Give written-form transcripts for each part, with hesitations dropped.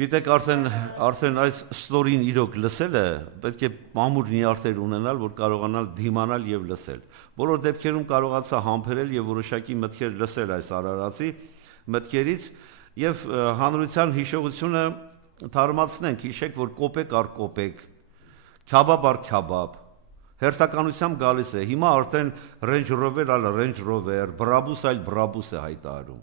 Գիտեք, արդեն այս ստորին իրոք լսելը պետք է մամուր նյարդեր ունենալ, որ կարողանալ դիմանալ եւ լսել։ Բոլոր դեպքերում կարողացա համբերել եւ որոշակի մտքեր լսել այս արարածի մտքերից եւ հանրության հիշողությունը թարմացնենք, հիշեք, որ կոպեկ առ կոպեկ, քյաբաբ առ քյաբաբ հերթականությամբ գալիս է։ Հիմա արդեն Range Rover այլ Range Rover, Brabus այլ Brabus է հայտարարում։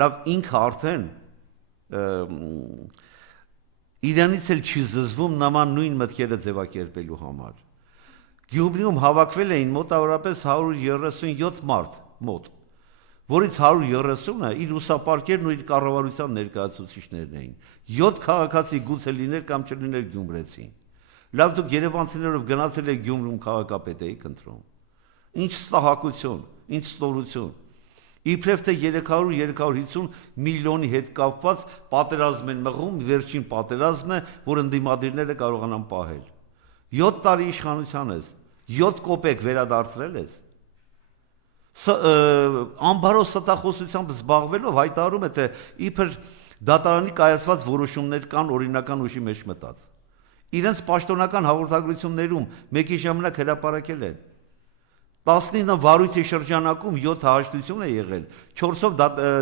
Լավ, ինքը արդեն իրանից էլ չի զզվում նման նույն մտքերը ձևակերպելու համար։ Գյումրիում հավաքվել էին մոտավորապես 137 մարդ մոտ, որից 130-ը իր ուսապարկերն ու իր կառավարության ներկայացուցիչներն էին։ 7 քաղաքացի գուցե լիներ կամ չլիներ գյումրեցի։ Լավ, դուք երևանցիներով գնացել եք Գյումրում քաղաքապետ էիք ընտրում։ Ինչ ստահակություն, ինչ ստորություն։ Իբրև թե 300-350 միլիոնի հետ կապված պատերազմ են մղում, վերջին պատերազմն է, որ ընդդիմադիրները կարողանան պահել։ 7 տարի իշխանության ես, 7 կոպեկ վերադարձրել ես։ Ամբարո ստախոսությամբ զբաղվելով հայտարարում է, թե իբր դատարանի կայացված որոշումներ կան օրինական ուժի մեջ մտած։ Իրենց պաշտոնական հաղորդագրություններում մեկի ժամանակ հրապարակել են։ 19 վարույթի շրջանակում 7 հաշտություն է եղել, 4-ով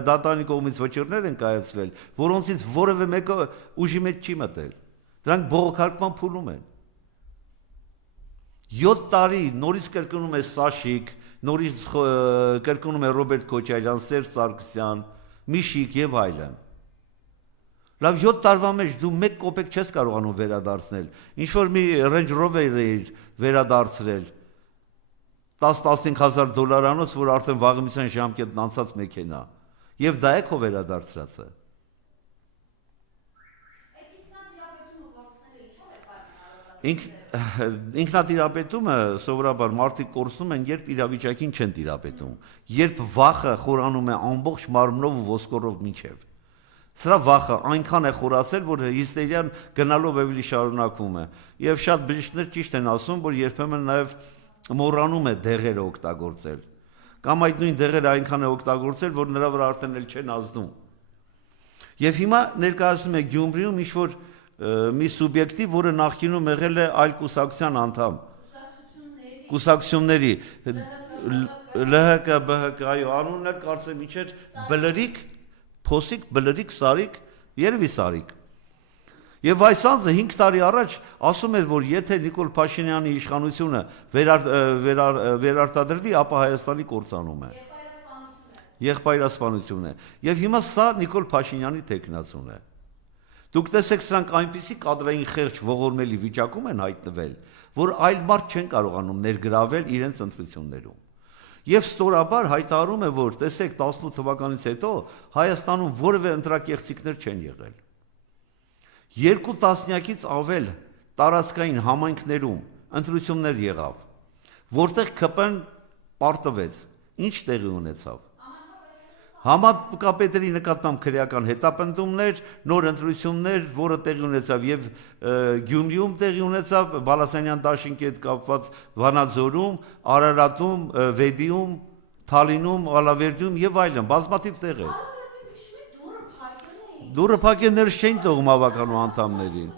դատարանի կողմից վճիռներ են կայացվել, որոնցից որևէ մեկը ուժի մեջ չի մտել։ Դրանք բողոքարկման փուլում են։ 7 տարի նորից կրկնում է Սաշիկ, նորից կրկնում է Ռոբերտ Քոչարյան, Սերժ Սարգսյան, Միշիկ եւ այլն։ Լավ, 7 տարվա մեջ դու 1 կոպեկ չես կարողանում վերադարձնել։ Ինչ որ մի Range Rover-ը վերադարձրել 10-15 հազար $-անոց, որ արդեն վաղեմիության ժամկետն անցած մեքենա, եւ դա է քո վերադարձրածը։ Ինքնատիրապետումը սովորաբար մարդիկ կորցնում են, երբ իրավիճակին չեն տիրապետում, երբ վախը խորանում է ամբողջ մարմնով ու ոսկորով մինչև։ Սրա վախը այնքան է խորացել, որ հիստերիան գնալով ավելի շարունակվում է, եւ շատ բժիշկներ ճիշտ են ասում, որ երբեմն նաեւ մոռանում է դեղերը օգտագործել, կամ այդ նույն դեղերը այնքան է օգտագործել, որ նրա վրա արդեն էլ չեն ազդում։ Եվ հիմա ներկայացնում է Գյումրիում ինչ-որ մի սուբյեկտի, որը նախկինում եղել է այլ կուսակցության անդամ։ Կուսակցությունների ԼՀԿ, ԲՀԿ, այո, անունն էլ կարծեմ ինչ էր, Բլրիկ, Փոսիկ, Բլրիկ, Սարիկ, երևի Սարիկ։ Եվ այս անձը 5 տարի առաջ ասում էր, որ եթե Նիկոլ Փաշինյանի իշխանությունը վերարտադրվի, ապա Հայաստանի կործանում է։ Եղբայրասպանություն է։ Եվ հիմա սա Նիկոլ Փաշինյանի թեկնածուն է։ Դուք տեսեք, սրանք այնպիսի կադրային խեղճ ողորմելի վիճակում են հայտնվել, որ այլ մարդ չեն կարողանում ներգրավել իրենց ընտրություններում։ Եվ ստորաբար հայտարարում է, որ տեսեք 18 թվականից հետո Հայաստանում որևէ ընտրակեղծիքներ չեն եղել։ 2 տասնյակից ավել տարածքային համայնքներում ընտրություններ եղավ, որտեղ ԿՊ-ն պարտվեց։ Ինչ տեղի ունեցավ։ Համապետերի նկատմամբ քրեական հետապնդումներ, նոր ընտրություններ, որը տեղի ունեցավ եւ Գյումրիում տեղի ունեցավ, Բալասանյան դաշինքի հետ կապված Վանաձորում, Արարատում, Վեդիում, Թալինում, Ալավերդիում եւ այլն, բազմաթիվ տեղեր։ Դուրը փակելները չէին թողում հավաքանու անդամներին։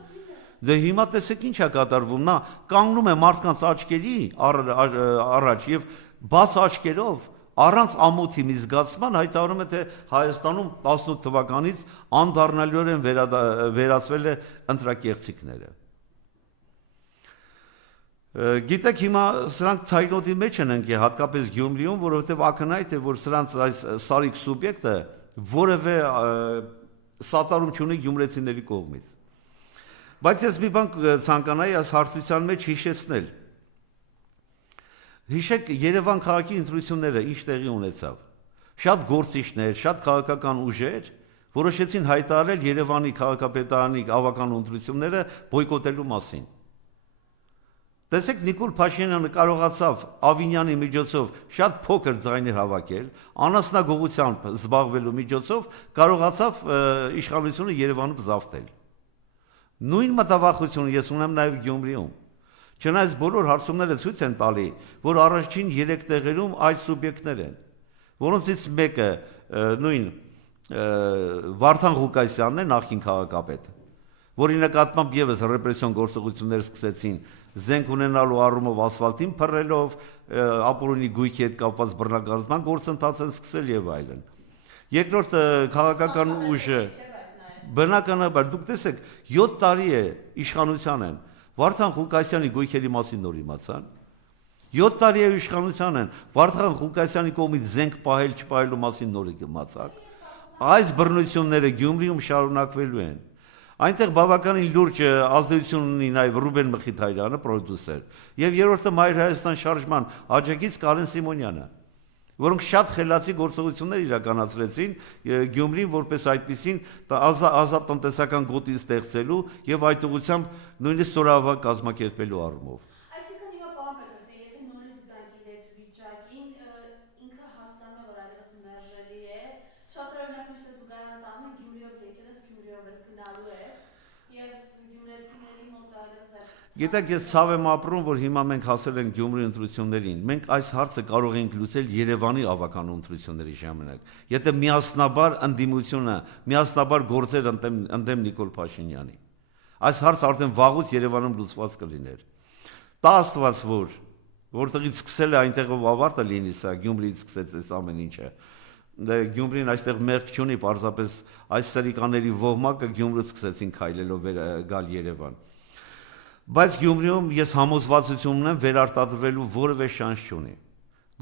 Դե հիմա տեսեք ինչ է կատարվում, նա կանգնում է մարդկանց աչքերի առաջ եւ բաց աչքերով առանց ամոթի մի զգացման հայտարարում է, թե Հայաստանում 18 թվականից անդառնալիորեն վերացվել է ընտրակեղծիքները։ Գիտեք, հիմա սրանք ցայնոթի մեջ են ընկել, հատկապես Գյումրիում, որովհետև ակնհայտ է, որ սրանց այս սարիկ սուբյեկտը որևէ սատարում չունի գյումրեցիների կողմից։ Բայց ես մի բան ցանկանայի այս հարցության մեջ հիշեցնել։ Հիշեք Երևան քաղաքի ընտրությունները ինչ տեղի ունեցավ։ Շատ գործիչներ, շատ քաղաքական ուժեր որոշեցին հայտարարել Երևանի քաղաքապետարանի ավական ընտրությունները բոյկոտելու մասին։ Տեսեք, Նիկոլ Փաշինյանը կարողացավ Ավինյանի միջոցով շատ փոքր ձայներ հավաքել, անասնագողությամբ զբաղվելու միջոցով կարողացավ իշխանությունը Երևանում զավթել։ Նույն մտավախությունը ես ունեմ նաև Գյումրիում։ Չնայած բոլոր հարցումները ցույց են տալի, որ առաջին 3 տեղերում այլ սուբյեկտներ են, որոնցից մեկը նույն Վարդան Ղուկասյանն է, նախկին քաղաքապետը, որի նկատմամբ եւս ռեպրեսիոն գործողություններ սկսեցին զենք ունենալու առումով ասֆալտին փռելով, ապօրինի գույքի հետ կապված բռնակալության գործընթաց են սկսել եւ այլն։ Երկրորդ քաղաքական ուժը բնականաբար դուք տեսեք 7 տարի է իշխանության են։ Վարդան Ղուկասյանի գույքերի մասին նոր իմացան։ 7 տարի է իշխանության են։ Վարդան Ղուկասյանի կողմից զենք պահել չպահելու մասին նոր իմացաք։ Այս բռնությունները Գյումրիում շարունակվելու են։ Այնտեղ բավականին լուրջ ազդեցություն ունի նաև Ռուբեն Մխիթարյանը, պրոդյուսեր, եւ երրորդը Մայր Հայաստան շարժման աջակից Կարեն Սիմոնյանը, որոնք շատ խելացի գործողություններ իրականացրեցին Գյումրին որպես այդպիսին ազատ տնտեսական գոտի ստեղծելու եւ այդ ուղղությամբ նույնիսկ ստորավակ կազմակերպելու առումով։ Այսինքն հիմա պարոն Պետրոսյան, եթե նորից գանք իր այդ վիճակին, ինքը հասկանում է, որ այլևս մերժելի է, շատ օրինակ միշտ զուգարանը տանում են Գյումրիով եկել ես, Գյումրիով էլ գնալու ես, եւ գյումրեցիների մոտ այլևս այդ Գիտեք, ես ցավ եմ ապրում, որ հիմա մենք հասել ենք Գյումրի ընտրություններին։ Մենք այս հարցը կարող ենք լուծել Երևանի ավականու ընտրությունների ժամանակ։ Եթե միասնաբար ընդդիմությունը, միասնաբար գործեր ընդդեմ Նիկոլ Փաշինյանի։ Այս հարցը արդեն վաղուց Երևանում լուծված կլիներ։ Տա Աստված, որտեղից սկսել է այնտեղով ավարտը լինի սա, Գյումրիից սկսեց այս ամեն ինչը։ Գյումրին այստեղ մեղք չունի, պարզապես այս սրիկաների ոհմակը Գյումրից սկսեցին քայլելով գալ Երևան։ Բայց Գյումրիում ես համոզվածություն ունեմ վերարտադրվելու որևէ շանս չունի։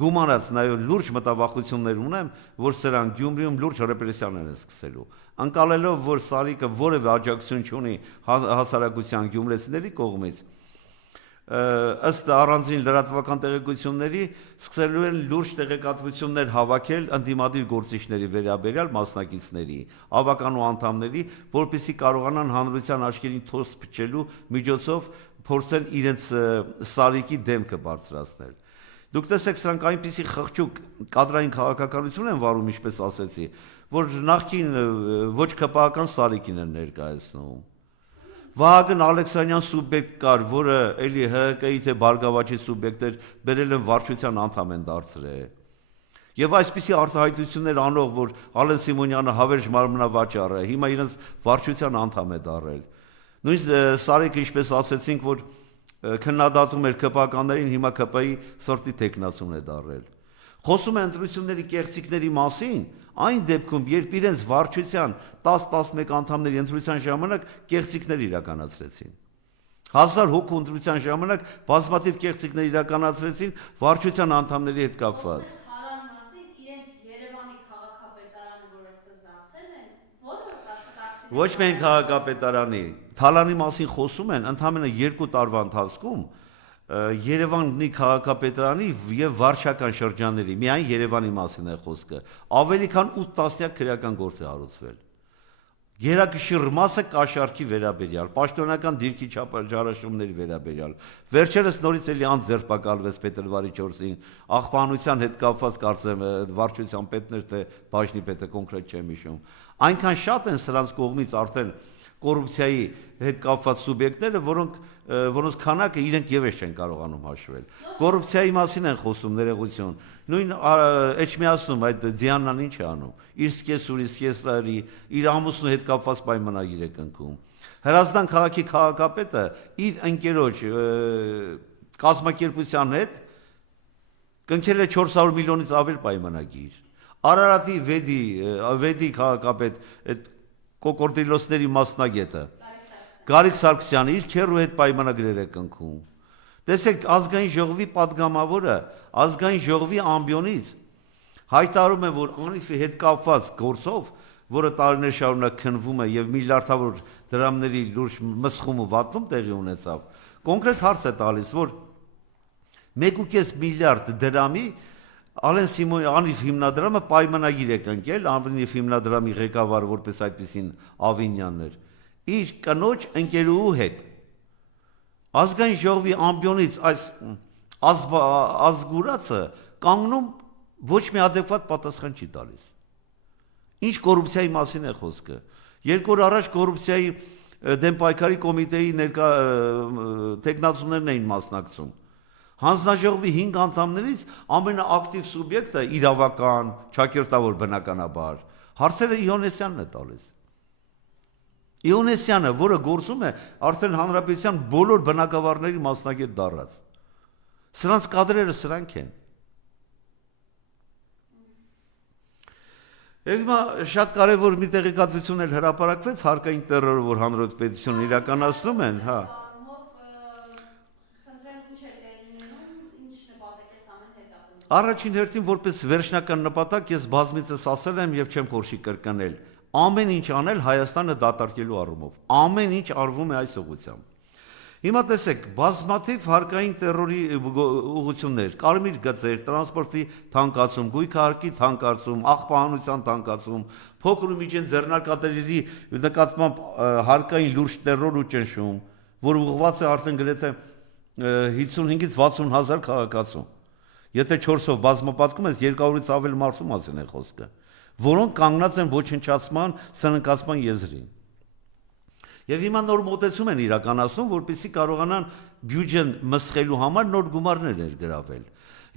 Գումանած նաև լուրջ մտավախություններ ունեմ, որ սրանք Գյումրիում լուրջ ռեպրեսիաներ են սկսելու, անցալելով, որ Սարիկը որևէ աջակցություն չունի հասարակության գյումրեցիների կողմից, ըստ առանձին լրատվական տեղեկությունների սկսելու են լուրջ տեղեկատվություններ հավաքել ընդդիմադիր գործիչների վերաբերյալ մասնակիցների, ավականու անդամների, որպեսզի կարողանան հանրության աչքերին թոս փչելու միջոցով փորձեն իրենց Սարիկի դեմքը բարձրացնել։ Դուք տեսեք, սրանք այնպիսի խղճուկ կադրային քաղաքականություն են վարում, ինչպես ասեցի, որ նախքին ոչ ԿՊԱ-ական Սարիկին են ներկայացնում։ Վահագն Ալեքսանյան սուբյեկտ կար, որը էլի ՀՀԿ-ի թե Բարգավաճի սուբյեկտ էր, բերել են վարչության անդամ են դարձրել։ Եվ այսպիսի արտահայտություններ անող, որ Ալեն Սիմոնյանը հավերժ մարմնավաճառ է, հիմա իրենց վարչության անդամ է դարձել։ Նույնիսկ Սարիկը, ինչպես ասեցինք, որ քննադատում էր ԿՊԱ-ականներին, հիմա ԿՊ-ի սրտի տեխնացուն է դարձել։ Խոսում է ընտրությունների կեղծիքների մասին, այն դեպքում, երբ իրենց վարչության 10-11 անդամների ընտրության ժամանակ կեղծիքներ իրականացրեցին։ 1000 հոգու ընտրության ժամանակ բազմաթիվ կեղծիքներ իրականացրեցին վարչության անդամների հետ կապված։ Հարան մասին իրենց Երևանի քաղաքապետարանը, որ այսպես զարթել են, որը աշխատակցի Ոչ միայն քաղաքապետարանի, Թալանի մասին խոսում են ընդամենը 2 տարվա ընթացքում Երևանի քաղաքապետարանի եւ վարչական շրջանների, միայն Երևանի մասին է խոսքը, ավելի քան 8 տասնյակ քրեական գործ է հարուցվել։ Գերակշիռ մասը կաշառքի վերաբերյալ, պաշտոնական դիրքի չափաջարաշումների վերաբերյալ։ Վերջերս նորից էլի անց ձերբակալվեց փետրվարի 4-ին, աղբանության հետ կապված կարծեմ վարչության պետներ թե բաժնի պետը կոնկրետ չեմ հիշում։ Այնքան շատ են սրանց կողմից արդեն կոռուպցիայի հետ կապված սուբյեկտները, որոնց քանակը իրենք եւս չեն կարողանում հաշվել։ Կոռուպցիայի մասին են խոսում ներողություն։ Նույն Էջմիածնում այդ Դիանան ինչ է անում։ Իր սկեսուրի, սկեսրարի, իր ամուսնու հետ կապված պայմանագիր է կնքում։ Հրազդան քաղաքի քաղաքապետը իր ընկերոջ կազմակերպության հետ կնքել է 400 միլիոնից ավել պայմանագիր։ Արարատի վեդի քաղաքապետ այդ կոկորդիլոսների մասնագետը Գարիկ Սարգսյանը իր քեռու հետ պայմանագրեր է կնքում։ Տեսեք, ազգային ժողովի падգամավորը ազգային ժողովի ամբիոնից հայտարարում է, որ անիֆի հետ կապված գործով, որը տարիներ շարունակ քննվում է եւ միլիարդավոր դրամների լուրջ մսխում ու վատում տեղի ունեցավ, կոնկրետ հարց է տալիս, որ 1.5 միլիարդ դրամի Անիվ հիմնադրամը պայմանագիր է կնքել, Անիվ հիմնադրամի ղեկավարը որպես այդպիսին Ավինյանն էր, իր կնոջ ընկերուհու հետ։ Ազգային ժողովի ամբիոնից այս ազգուրացը կանգնում ոչ մի adekvat պատասխան չի տալիս։ Ինչ կոռուպցիայի մասին է խոսքը։ 2 օր առաջ կոռուպցիայի դեմ պայքարի կոմիտեի տեխնացուներն էին մասնակցում։ Հանձնաժողովի 5 անդամներից ամենաակտիվ սուբյեկտը իրավական, ճակերտավոր բնականաբար, հարցերը Իհոնեսյանն է տալիս։ Իհոնեսյանը, որը գործում է արդեն հանրապետության բոլոր բնակավարների մասնագետ դառած։ Սրանց կադրերը սրանք են։ Եվ հիմա շատ կարևոր մի տեղեկատվություն էլ հրապարակվեց հարկային տերորը, որ հանրապետությունն իրականացնում են, հա։ Առաջին հերթին որպես վերջնական նպատակ ես բազմիցս ասել եմ եւ չեմ խորշի կրկնել, ամեն ինչ անել Հայաստանը դատարկելու առումով, ամեն ինչ արվում է այս ուղղությամբ։ Հիմա տեսեք, բազմաթիվ հարկային տերորի ուղղություններ, կարմիր գծեր, տրանսպորտի թանկացում, գույքահարկի թանկացում, աղբահանության թանկացում, փոքր ու միջին ձեռնարկատերերի նկատմամբ հարկային լուրջ տերոր ու ճնշում, որ ուղղված է արդեն գրեթե 55-ից 60 հազար քաղաքացու։ Եթե 4-ով բազմապատկում ես 200-ից ավել մարդու մասին է խոսքը, որոնք կանգնած են ոչնչացման, սննկացման եզրին։ Եվ հիմա նոր մոտեցում են իրականացնում, որպեսզի կարողանան բյուջեն մսխելու համար նոր գումարներ ներգրավել։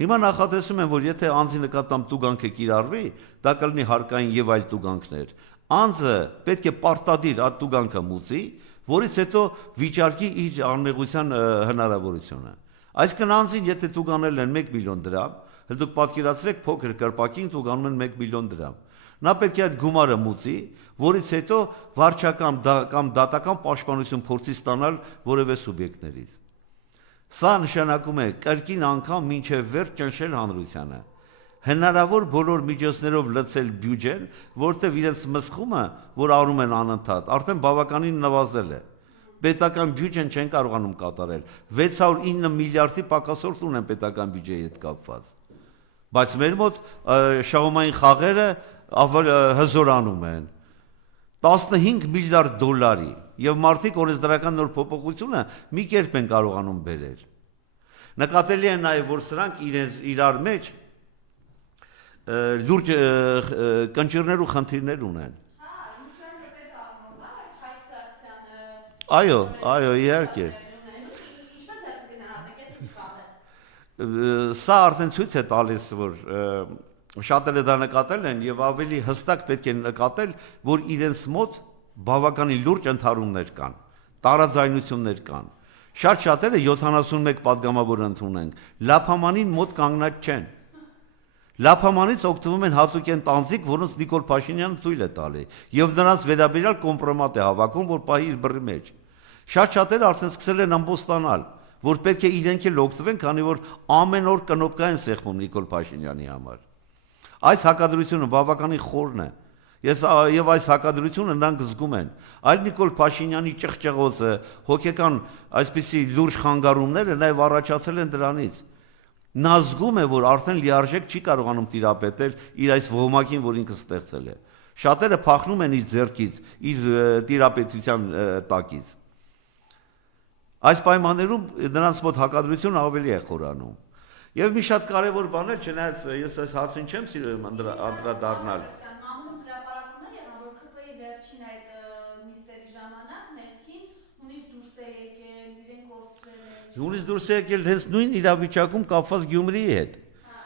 Հիմա նախատեսում են, որ եթե անձի նկատմամբ տուգանքը կիրառվի, դա կլինի հարկային եւ այլ տուգանքներ։ Անձը պետք է պարտադիր այդ տուգանքը մուծի, որից հետո վիճարկի իր անմեղության հնարավորությունը։ Այսինքն անձին եթե տուգանել են 1 միլիոն դրամ, դուք պատկերացրեք փոքր կրպակին տուգանում են 1 միլիոն դրամ։ Նա պետք է այդ գումարը մուծի, որից հետո վարչական կամ դատական պաշտպանություն փորձի ստանալ որևէ սուբյեկտներից։ Սա նշանակում է կրկին անգամ մինչև վերջ ճնշել հանրությանը։ Հնարավոր բոլոր միջոցներով լցել բյուջեն, որտեղ իրենց մսխումը, որ արում են անընդհատ, արդեն բավականին նվազել է։ Պետական բյուջեն չեն կարողանում կատարել, 609 միլիարդի պակասորդ ունեն պետական բյուջեի հետ կապված։ Բայց մեր մոտ շահումային խաղերը հզորանում են 15 միլիարդ դոլարի եւ մարդիկ օրենսդրական նոր փոփոխությունը մի կերպ են կարողանում բերել։ Նկատելի է նաեւ, որ սրանք իրար մեջ լուրջ կնճիռներ ու խնդիրներ ունեն։ Այո, իհարկե։ Սա արդեն ցույց է տալիս, որ շատերը դա նկատել են եւ ավելի հստակ պետք է նկատել, որ իրենց մոտ բավականին լուրջ ընդհարումներ կան, տարաձայնություններ կան։ Շատ-շատերը 71 падգամավոր ընդունենք, լափամանին մոտ կանգնած չեն։ Լափամանից օգտվում են հատուկեն տանձիկ, որոնց Նիկոլ Փաշինյանը թույլ է տալի, եւ նրանց վերաբերյալ կոմպրոմատ է հավաքում, որ պահի իր բռի մեջ։ Շատ-շատերը արդեն սկսել են ամբոստանալ, որ պետք է իրենք էլ օգտվեն, քանի որ ամեն օր կնոպկա են սեղմում Նիկոլ Փաշինյանի համար։ Այս հակադրությունը բավականին խորն է։ Եվ այս հակադրությունը նրանք զգում են։ Այլ Նիկոլ Փաշինյանի ճղճղոցը, հոգեկան այսպիսի լուրջ խանգարումները նաև առաջացել են դրանից։ Նա զգում է, որ արդեն լիարժեք չի կարողանում տիրապետել իր այս ոհմակին, որ ինքը ստեղծել է։ Շատերը փախնում են իր ձեռքից, իր տիրապետության տակից։ Այս պայմաններում նրանց մոտ հակադրությունը ավելի է խորանում։ Եվ մի շատ կարևոր բան է, չնայած ես այս հարցին չեմ սիրում անդրադառնալ։ Հունից դուրս է եկել հենց նույն իրավիճակում կապված Գյումրիի հետ։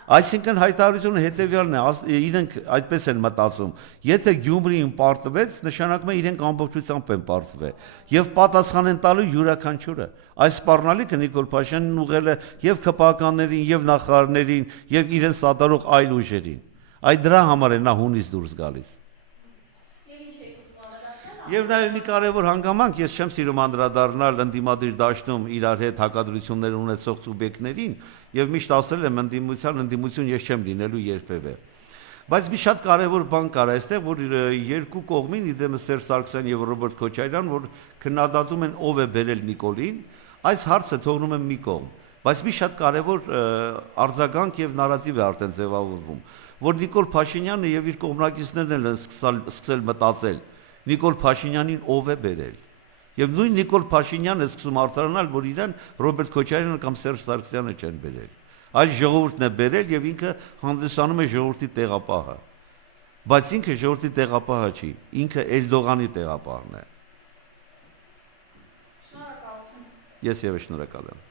Այսինքն հայտարարությունը հետևյալն է, իրենք այդպես են մտածում, եթե Գյումրին պարտվեց, նշանակում է իրենք ամբողջությամբ են պարտվել, եւ պատասխան են տալու յուրաքանչյուրը։ Այս սպառնալիքը Նիկոլ Փաշինյանն ուղղել է եւ ԿՊԱ-ականներին, եւ նախարարներին, եւ իրեն սատարող այլ ուժերին։ Այդ դրա համար է նա հունից դուրս գալիս։ Եվ նաև մի կարևոր հանգամանք, ես չեմ սիրում անդրադառնալ ընդդիմադիր դաշտում իրար հետ հակադրություններ ունեցող սուբյեկտներին, եւ միշտ ասել եմ ընդդիմություն ես չեմ լինելու երբևէ։ Բայց մի շատ կարևոր բան կար այստեղ, որ երկու կողմին, իդեմս Սերժ Սարգսյան եւ Ռոբերտ Քոչարյան, որ քննադատում են ով է բերել Նիկոլին, այս հարցը թողնում եմ մի կողմ։ Բայց մի շատ կարևոր արձագանք եւ նարատիվ է արդեն ձևավորվում, որ Նիկոլ Փաշինյանը եւ իր կողմնակիցներն են սկսել մտածել Նիկոլ Փաշինյանին ով է բերել։ Եվ նույն Նիկոլ Փաշինյանը սկսում արտահանալ, որ իրեն Ռոբերտ Քոչարյանը կամ Սերժ Սարգսյանը չեն բերել։ Այլ ժողովուրդն է բերել եւ ինքը հանդիսանում է ժողովրդի տեղապահը։ Բայց ինքը ժողովրդի տեղապահը չի, ինքը Էրդողանի տեղապահն է։ Շնորհակալություն։ Ես եւս շնորհակալ եմ։